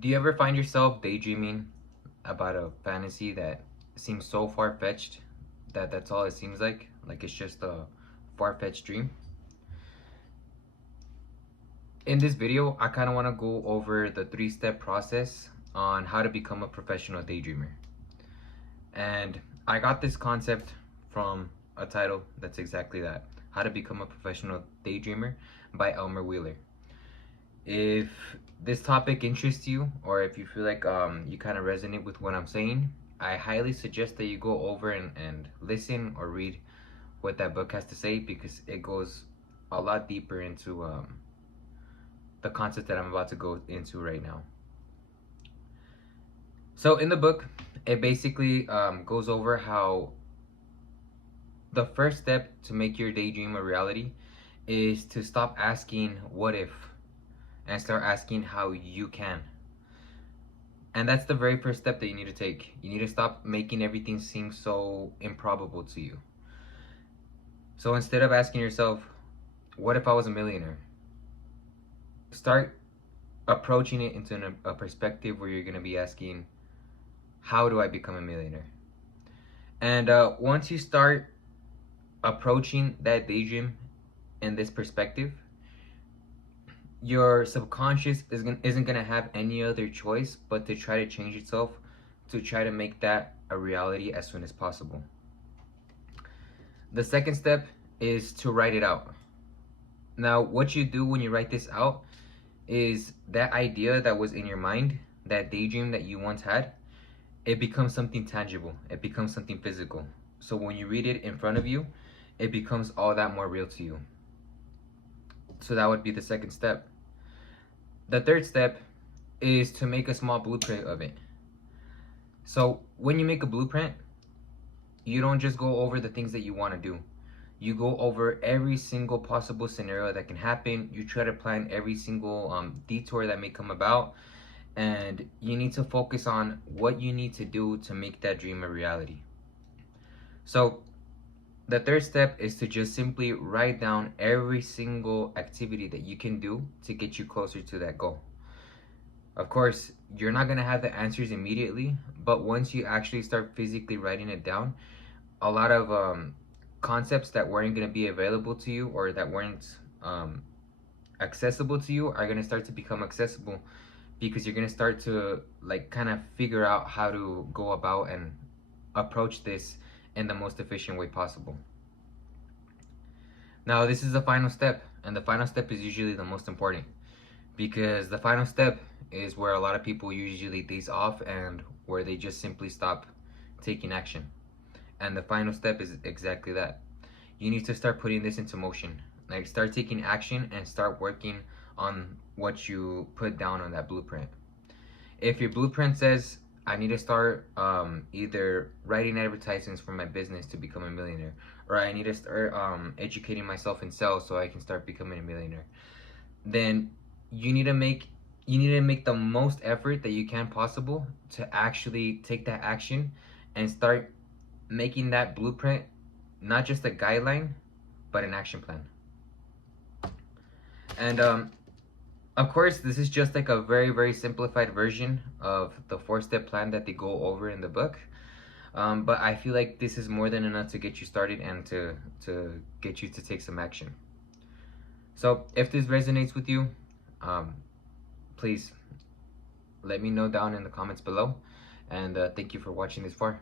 Do you ever find yourself daydreaming about a fantasy that seems so far-fetched that that's all it seems like it's just a far-fetched dream? In this video, I kind of want to go over the three-step process on how to become a professional daydreamer. And I got this concept from a title that's exactly that, How to Become a Professional Daydreamer by Elmer Wheeler. If this topic interests you, or if you feel like you kind of resonate with what I'm saying, I highly suggest that you go over and listen or read what that book has to say, because it goes a lot deeper into the concept that I'm about to go into right now. So in the book, it basically goes over how the first step to make your daydream a reality is to stop asking what if and start asking how you can. And that's the very first step that you need to take. You need to stop making everything seem so improbable to you. So instead of asking yourself, what if I was a millionaire? Start approaching it into a perspective where you're going to be asking, how do I become a millionaire? And once you start approaching that daydream in this perspective, your subconscious isn't gonna have any other choice but to try to change itself to try to make that a reality as soon as possible. The second step is to write it out. Now, what you do when you write this out is that idea that was in your mind, that daydream that you once had, it becomes something tangible. It becomes something physical. So when you read it in front of you, it becomes all that more real to you. So that would be the second step. The third step is to make a small blueprint of it. So when you make a blueprint, you don't just go over the things that you want to do. You go over every single possible scenario that can happen. You try to plan every single detour that may come about. And you need to focus on what you need to do to make that dream a reality. So the third step is to just simply write down every single activity that you can do to get you closer to that goal. Of course, you're not going to have the answers immediately, but once you actually start physically writing it down, a lot of concepts that weren't going to be available to you or that weren't accessible to you are going to start to become accessible, because you're going to start to like kind of figure out how to go about and approach this in the most efficient way possible. Now, this is the final step, and the final step is usually the most important, because the final step is where a lot of people usually daze off and where they just simply stop taking action. And the final step is exactly that. You need to start putting this into motion. Like, start taking action and start working on what you put down on that blueprint. If your blueprint says, I need to start either writing advertisements for my business to become a millionaire, or I need to start educating myself in sales so I can start becoming a millionaire, then you need to make the most effort that you can possible to actually take that action and start making that blueprint not just a guideline, but an action plan. And of course, this is just like a very, very simplified version of the 4-step plan that they go over in the book. But I feel like this is more than enough to get you started and to get you to take some action. So if this resonates with you, please let me know down in the comments below. And thank you for watching this far.